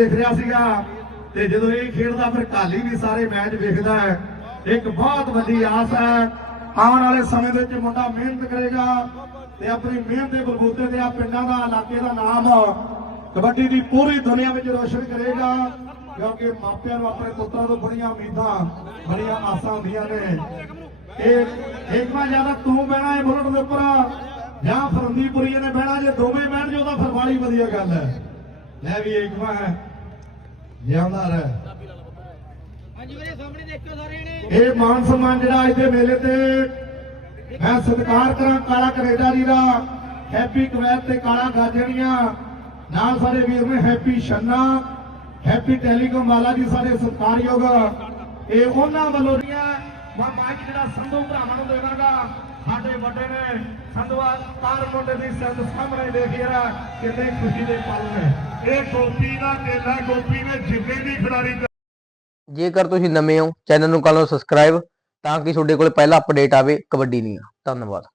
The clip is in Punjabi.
ਦੇਖ ਰਿਹਾ ਸੀਗਾ ਤੇ ਜਦੋਂ ਇਹ ਖੇਡਦਾ ਫਿਰ ਕਾਲੀ ਵੀ ਸਾਰੇ ਮੈਚ ਵੇਖਦਾ ਹੈ। ਇੱਕ ਬਹੁਤ ਵੱਡੀ ਆਸ ਹੈ। ਆਉਣ ਵਾਲੇ ਸਮੇਂ ਦੇ ਵਿੱਚ ਮੁੰਡਾ ਮਿਹਨਤ ਕਰੇਗਾ ਤੇ ਆਪਣੀ ਮਿਹਨਤ ਦੇ ਬਲਬੂਤੇ ਤੇ ਆ ਪਿੰਡਾਂ ਦਾ, ਇਲਾਕੇ ਦਾ ਨਾਮ ਕਬੱਡੀ ਦੀ ਪੂਰੀ ਦੁਨੀਆ ਵਿੱਚ ਰੋਸ਼ਨ ਕਰੇਗਾ ਕਿਉਂਕਿ ਮਾਪਿਆਂ ਨੂੰ ਆਪਣੇ ਪੁੱਤਰਾਂ ਤੋਂ ਬੜੀਆਂ ਉਮੀਦਾਂ, ਬੜੀਆਂ ਆਸਾਂ ਹੁੰਦੀਆਂ ਨੇ। ਇਹ ਇੱਕ ਜ਼ਿਆਦਾ ਤੂੰ ਬਹਿਣਾ ਹੈ ਬੁਲਟ ਦੇ ਉੱਪਰ ਜਾਂ ਫਰੰਦੀਪੁਰੀ ਨੇ ਬਹਿਣਾ, ਜੇ ਦੋਵੇਂ ਬਹਿਣ ਜੋ ਤਾਂ ਫਿਰ ਬੜੀ ਵਧੀਆ ਗੱਲ ਹੈ। ਲੈ ਵੀ ਇੱਕ ਹੈ। ਜਿਉਂਦਾ ਰਹਿ। ਹਾਂਜੀ ਵੀਰੇ ਸਾਹਮਣੇ ਦੇਖਿਓ ਸਾਰੇ ਨੇ। ਇਹ ਮਾਨ ਸਨਮਾਨ ਜਿਹੜਾ ਅੱਜ ਦੇ ਮੇਲੇ ਤੇ ਮੈਂ ਸਤਿਕਾਰ ਕਰਾਂ ਕਾਲਾ ਕੈਨੇਡਾ ਜੀ ਦਾ। ਹੈਪੀ ਕੁਵੈਤ ਤੇ ਕਾਲਾ ਗਾਜਣੀਆਂ। ਨਾਲ ਸਾਡੇ ਵੀਰ ਨੇ ਹੈਪੀ ਛੰਨਾ। ਹੈਪੀ ਟੈਲੀਕਾਮ ਵਾਲਾ ਜੀ ਸਾਡੇ ਸਤਿਕਾਰਯੋਗ। ਇਹ ਉਹਨਾਂ ਵੱਲੋਂ ਮੈਂ ਮਾਈਕ ਜਿਹੜਾ ਸੰਧੂ ਭਰਾਵਾਂ ਨੂੰ ਦੇਵਾਂਗਾ। ਸਾਡੇ ਵੱਡੇ ਨੇ ਸੰਧੂਆ ਤਾਰ ਮੁੰਡੇ ਦੀ ਸੰਦ ਸਾਹਮਣੇ ਦੇਖ ਯਾਰਾ ਖੁਸ਼ੀ ਦੇ ਪਲ ਨੇ। ਇਹ ਗੋਪੀ ਦਾ ਮੇਲਾ ਗੋਪੀ ਨੇ ਜਿੰਨੇ ਵੀ ਖਿਡਾਰੀ ਜੇਕਰ ਤੁਸੀਂ ਨਵੇਂ ਹੋ, ਚੈਨਲ ਨੂੰ ਕਰ ਲਓ ਸਬਸਕ੍ਰਾਈਬ ਤਾਂ ਕਿ ਤੁਹਾਡੇ ਕੋਲ ਪਹਿਲਾ ਅਪਡੇਟ ਆਵੇ, ਕਬੱਡੀ ਦੀਆਂ। ਧੰਨਵਾਦ।